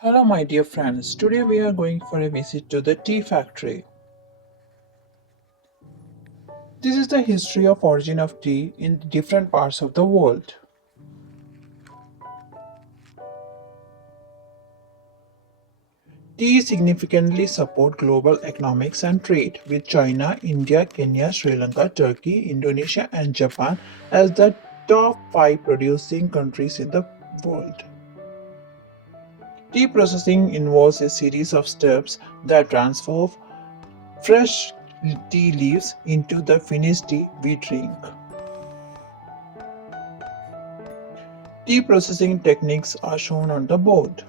Hello, my dear friends. Today we are going for a visit to the tea factory. This is the history of origin of tea in different parts of the world. Tea significantly support global economics and trade with China, India, Kenya, Sri Lanka, Turkey, Indonesia and Japan as the top 5 producing countries in the world. Tea processing involves a series of steps that transfer fresh tea leaves into the finished tea we drink. Tea processing techniques are shown on the board.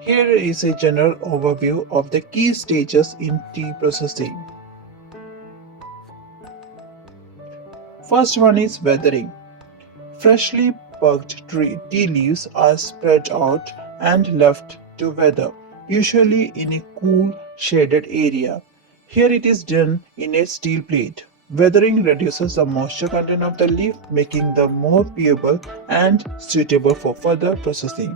Here is a general overview of the key stages in tea processing. First one is weathering. Freshly plucked tea leaves are spread out and left to weather, usually in a cool, shaded area. Here it is done in a steel plate. Weathering reduces the moisture content of the leaf, making them more peelable and suitable for further processing.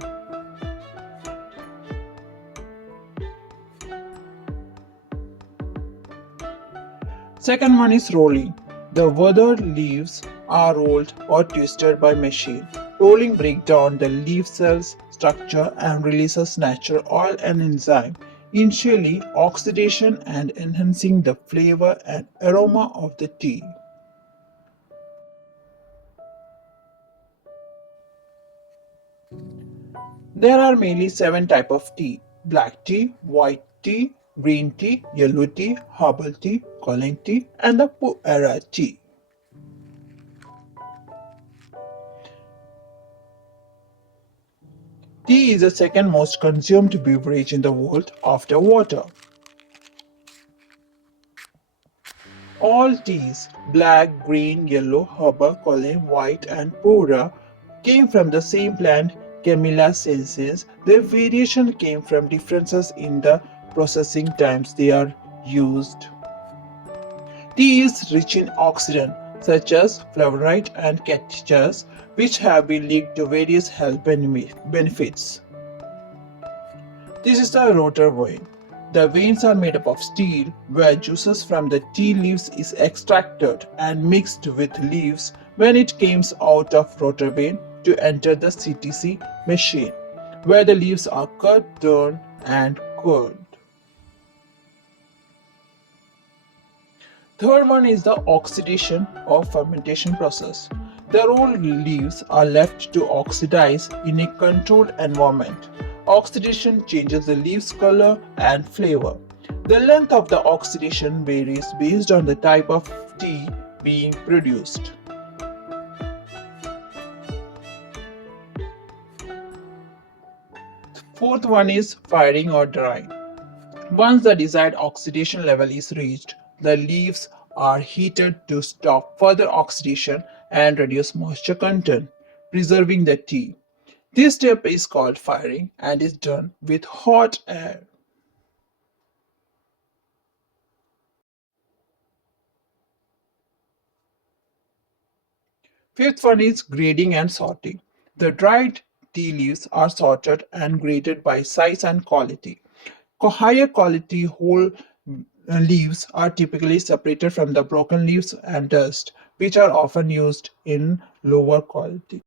Second one is rolling. The weathered leaves are rolled or twisted by machine. Rolling breaks down the leaf cells structure and releases natural oil and enzyme, initially oxidation and enhancing the flavor and aroma of the tea. There are mainly 7 types of tea: black tea, white tea, green tea, yellow tea, herbal tea, Koleng tea, and the pu'era tea. Tea is the second most consumed beverage in the world after water. All teas, black, green, yellow, herbal, Koleng, white, and pu'era, came from the same plant, Camellia sinensis. Their variation came from differences in the processing times they are used. Tea is rich in oxidants such as flavonoids and catechins, which have been linked to various health benefits. This is the rotor vein. The veins are made up of steel, where juices from the tea leaves is extracted and mixed with leaves when it comes out of rotor vein to enter the CTC machine, where the leaves are cut, turned, and cooled. Third one is the oxidation or fermentation process. The raw leaves are left to oxidize in a controlled environment. Oxidation changes the leaf's color and flavor. The length of the oxidation varies based on the type of tea being produced. Fourth one is firing or drying. Once the desired oxidation level is reached, the leaves are heated to stop further oxidation and reduce moisture content, preserving the tea. This step is called firing and is done with hot air. Fifth one is grading and sorting. The dried tea leaves are sorted and graded by size and quality. Higher quality whole leaves are typically separated from the broken leaves and dust, which are often used in lower quality.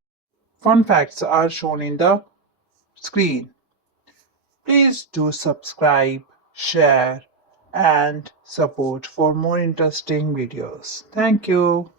Fun facts are shown in the screen. Please do subscribe, share, and support for more interesting videos. Thank you.